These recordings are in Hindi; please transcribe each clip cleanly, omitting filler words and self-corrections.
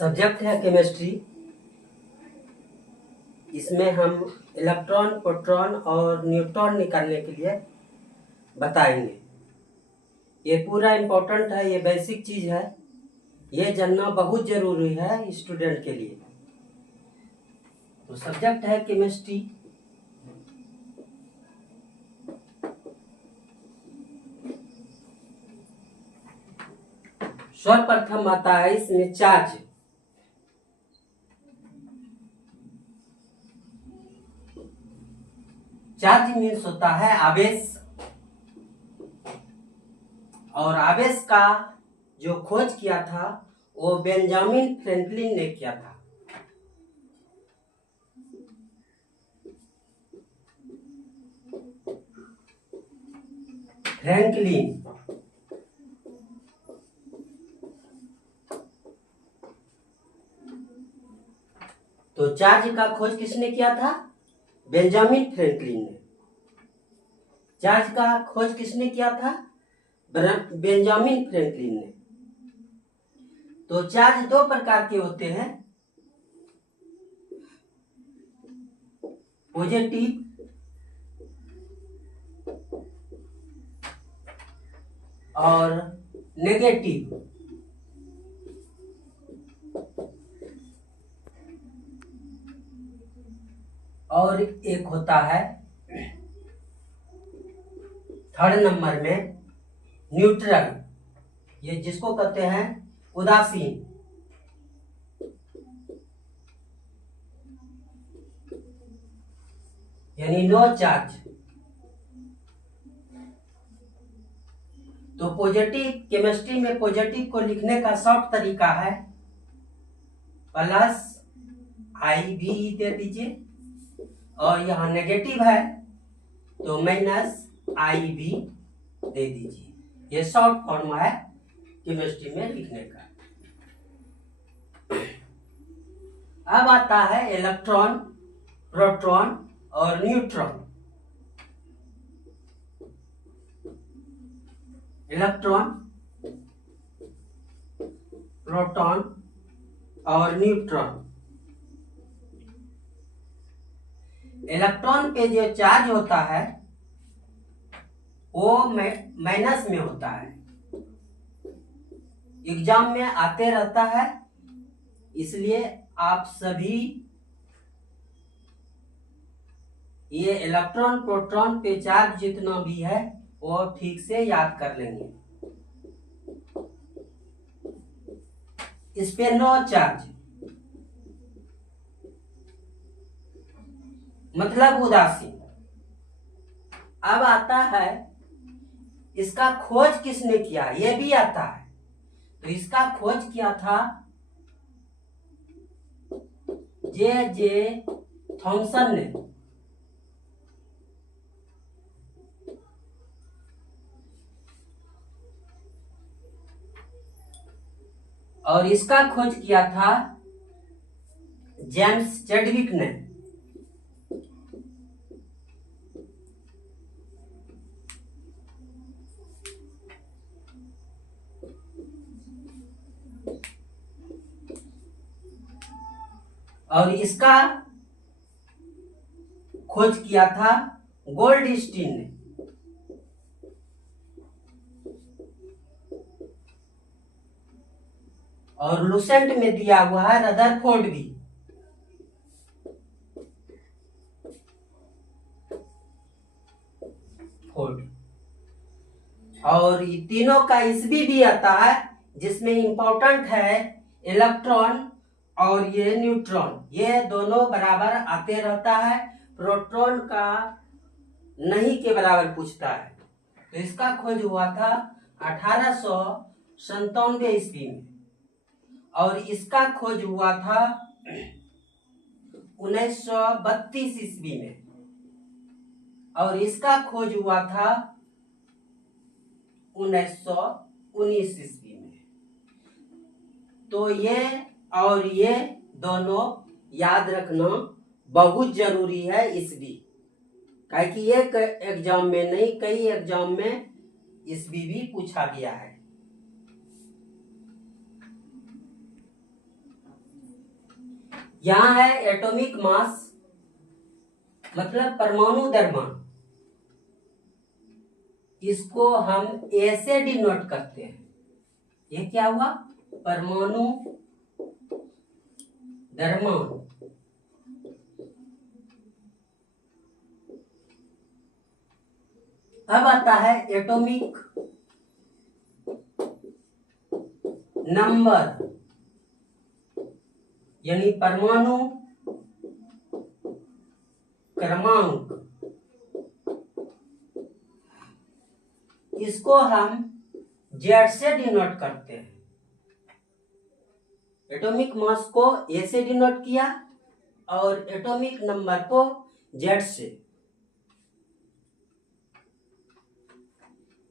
सब्जेक्ट है केमिस्ट्री। इसमें हम इलेक्ट्रॉन, प्रोटॉन और न्यूट्रॉन निकालने के लिए बताएंगे। ये पूरा इम्पोर्टेंट है, ये बेसिक चीज़ है, ये जानना बहुत ज़रूरी है स्टूडेंट के लिए। तो सब्जेक्ट है केमिस्ट्री। सर्वप्रथम आता है इसमें चार्ज। चार्ज मीन्स होता है आवेश, और आवेश का जो खोज किया था वो बेंजामिन फ्रैंकलिन ने किया था। फ्रैंकलिन। तो चार्ज का खोज किसने किया था? बेंजामिन फ्रैंकलिन ने। चार्ज का खोज किसने किया था? बेंजामिन फ्रैंकलिन ने। तो चार्ज दो प्रकार के होते हैं, पॉजिटिव और नेगेटिव। और एक होता है थर्ड नंबर में न्यूट्रल, ये जिसको कहते हैं उदासीन। यानी नो चार्ज। तो पॉजिटिव, केमिस्ट्री में पॉजिटिव को लिखने का शॉर्ट तरीका है प्लस IV दे दीजिए, और यहाँ नेगेटिव है तो माइनस IV दे दीजिए। ये शॉर्ट फॉर्म है केमिस्ट्री में लिखने का। अब आता है इलेक्ट्रॉन, प्रोटॉन और न्यूट्रॉन। इलेक्ट्रॉन, प्रोटॉन और न्यूट्रॉन। इलेक्ट्रॉन पे जो चार्ज होता है वो माइनस में होता है। एग्जाम में आते रहता है, इसलिए आप सभी ये इलेक्ट्रॉन प्रोटॉन पे चार्ज जितना भी है वो ठीक से याद कर लेंगे। इस पे नो चार्ज मतलब उदासीन। अब आता है इसका खोज किसने किया, ये भी आता है। तो इसका खोज किया था J.J. थॉमसन ने। और इसका खोज किया था जेम्स चैडविक ने। और इसका खोज किया था गोल्डस्टीन ने। और लुसेंट में दिया हुआ है रदरफोर्ड भी। और ये तीनों का ईस्वी भी आता है, जिसमें इंपॉर्टेंट है इलेक्ट्रॉन और ये न्यूट्रॉन, ये दोनों बराबर आते रहता है। प्रोटॉन का नहीं के बराबर पूछता है। तो इसका खोज हुआ था 1897 ईस्वी में, और इसका खोज हुआ था 1932 ईस्वी में, और इसका खोज हुआ था 1919 ईस्वी में। तो ये और ये दोनों याद रखना बहुत जरूरी है ईस्वी, क्योंकि ये एग्जाम में नहीं, कई एग्जाम में ईस्वी भी पूछा गया है। यहाँ है एटॉमिक मास, मतलब परमाणु द्रव्यमान, इसको हम ए से डिनोट करते हैं। ये क्या हुआ? परमाणु द्रव्यमान। अब आता है एटॉमिक नंबर, यानी परमाणु क्रमांक। इसको हम जेड से डिनोट करते हैं। एटॉमिक मास को ए से डिनोट किया और एटॉमिक नंबर को जेड से।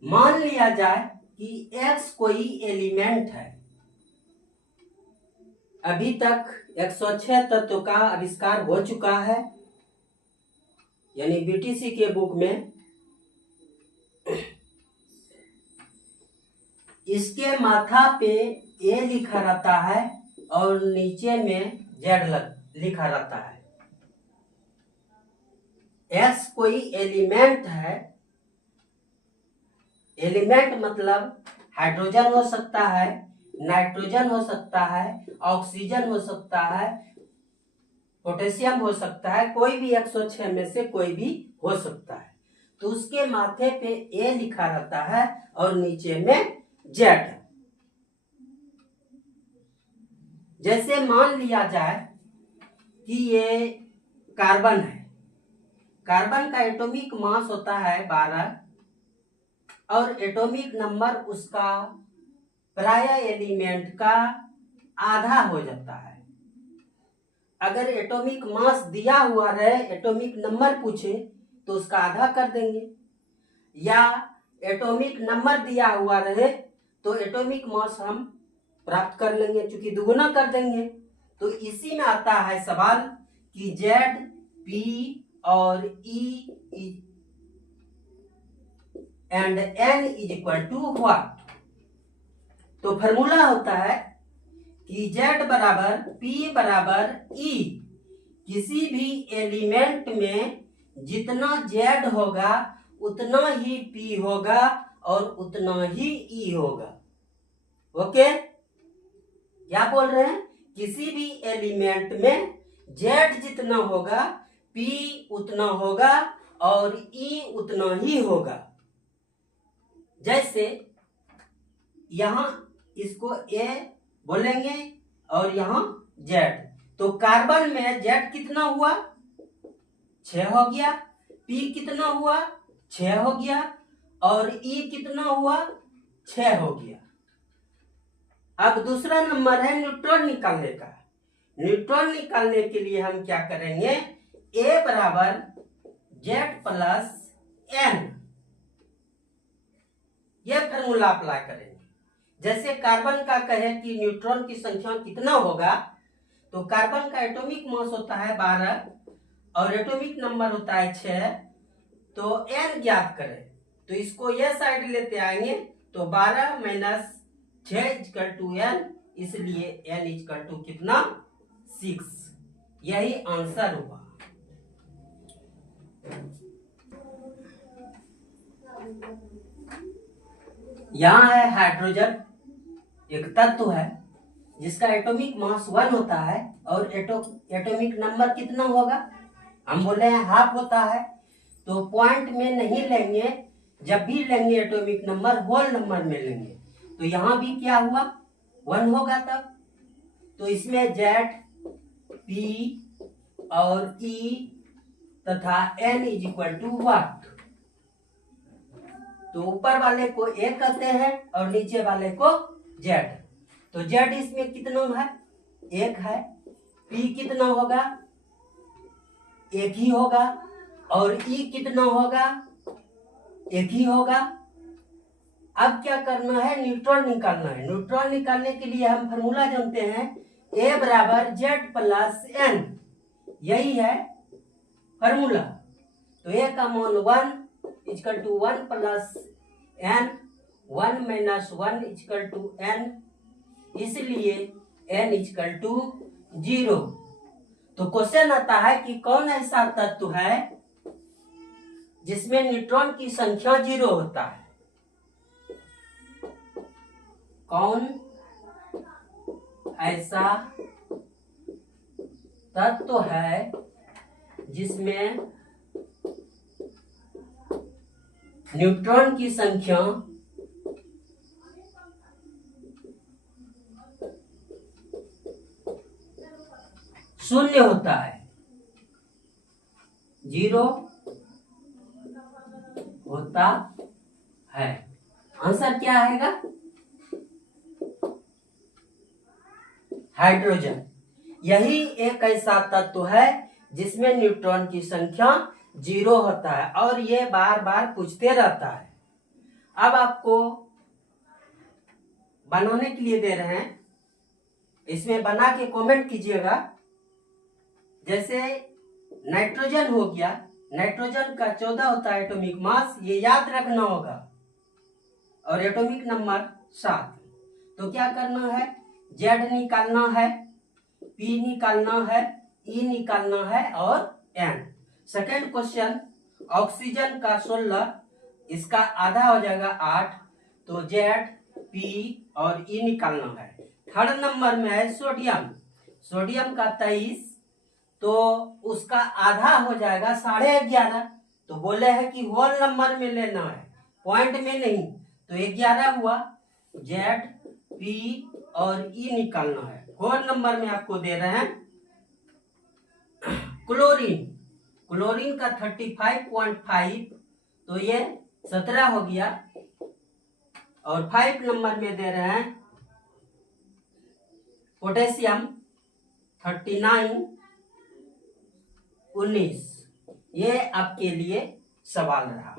मान लिया जाए कि एक्स कोई एलिमेंट है। अभी तक 106 तत्वों का आविष्कार हो चुका है, यानी बीटीसी के बुक में इसके माथा पे ए लिखा रहता है और नीचे में जेड लिखा रहता है। एक्स कोई एलिमेंट है। एलिमेंट मतलब हाइड्रोजन हो सकता है, नाइट्रोजन हो सकता है, ऑक्सीजन हो सकता है, पोटेशियम हो सकता है, कोई भी 106 में से कोई भी हो सकता है। तो उसके माथे पे ए लिखा रहता है और नीचे में जेड। जैसे मान लिया जाए कि ये कार्बन है। कार्बन का एटॉमिक मास होता है 12 और एटॉमिक नंबर उसका प्राय एलिमेंट का आधा हो जाता है। अगर एटॉमिक मास दिया हुआ रहे, एटॉमिक नंबर पूछे तो उसका आधा कर देंगे, या एटॉमिक नंबर दिया हुआ रहे तो एटॉमिक मास हम प्राप्त कर लेंगे, चूंकि दुगुना कर देंगे। तो इसी में आता है सवाल कि जेड, पी और e and n is equal to what. तो फॉर्मूला होता है कि जेड बराबर पी बराबर ई। किसी भी एलिमेंट में जितना जेड होगा उतना ही पी होगा और उतना ही ई होगा। ओके, क्या बोल रहे हैं? किसी भी एलिमेंट में जेड जितना होगा पी उतना होगा और ई उतना ही होगा। जैसे यहां इसको ए बोलेंगे और यहां जेड। तो कार्बन में जेड कितना हुआ? 6 हो गया। पी कितना हुआ? 6 हो गया। और ई कितना हुआ? 6 हो गया। अब दूसरा नंबर है न्यूट्रॉन निकालने का। न्यूट्रॉन निकालने के लिए हम क्या करेंगे? ए बराबर जेड प्लस एन, यह फॉर्मूला अप्लाई करेंगे। जैसे कार्बन का कहे कि न्यूट्रॉन की संख्या कितना होगा, तो कार्बन का एटॉमिक मास होता है 12 और एटॉमिक नंबर होता है 6। तो एन ज्ञात करें, तो इसको यह साइड लेते आएंगे, तो 12 माइनस 6 इक्वल टू एन, इसलिए एन इक्वल टू कितना? 6। यही आंसर हुआ। यहाँ है हाइड्रोजन, एक तत्व है जिसका एटॉमिक मास 1 होता है और एटॉमिक नंबर कितना होगा? हम बोले हैं हाफ होता है। तो पॉइंट में नहीं लेंगे, जब भी लेंगे एटॉमिक नंबर होल नंबर में लेंगे। तो यहाँ भी क्या हुआ? 1 होगा तब। तो इसमें जेड, पी और ई तथा n is equal to what? तो ऊपर वाले को ए कहते हैं और नीचे वाले को जेड। तो जेड इसमें कितना है? 1 है। पी कितना होगा? 1 ही होगा। और ई कितना होगा? 1 ही होगा। अब क्या करना है? न्यूट्रॉन निकालना है। न्यूट्रॉन निकालने के लिए हम फॉर्मूला जानते हैं, ए बराबर जेड प्लस एन, यही है फॉर्मूला। तो ए का मान 1 equal to 1 plus n, 1 minus 1 equal to n, इसलिए n इक्वल टू 0। तो क्वेश्चन आता है कि कौन ऐसा तत्व है जिसमें न्यूट्रॉन की संख्या 0 होता है। कौन ऐसा तत्व है जिसमें न्यूट्रॉन की संख्या 0 होता है, 0 होता है। आंसर क्या आएगा? हाइड्रोजन। यही एक ऐसा तत्व है जिसमें न्यूट्रॉन की संख्या 0 होता है और ये बार बार पूछते रहता है। अब आपको बनाने के लिए दे रहे हैं, इसमें बना के कमेंट कीजिएगा। जैसे नाइट्रोजन हो गया, नाइट्रोजन का 14 होता है एटॉमिक मास, ये याद रखना होगा, और एटॉमिक नंबर 7। तो क्या करना है? Z निकालना है, P निकालना है, E निकालना है और N। सेकेंड क्वेश्चन, ऑक्सीजन का 16, इसका आधा हो जाएगा 8, तो Z, P और E निकालना है। थर्ड नंबर में है सोडियम, सोडियम का 23, तो उसका आधा हो जाएगा 11.5, तो बोले हैं कि होल नंबर में लेना है, पॉइंट में नहीं, तो 11 हुआ। Z, P और E निकालना है। फोर्थ नंबर में आपको दे रहे हैं क्लोरीन, क्लोरीन का 35.5, तो ये 17 हो गया। और 5 नंबर में दे रहे हैं पोटेशियम 39, 19। ये आपके लिए सवाल रहा।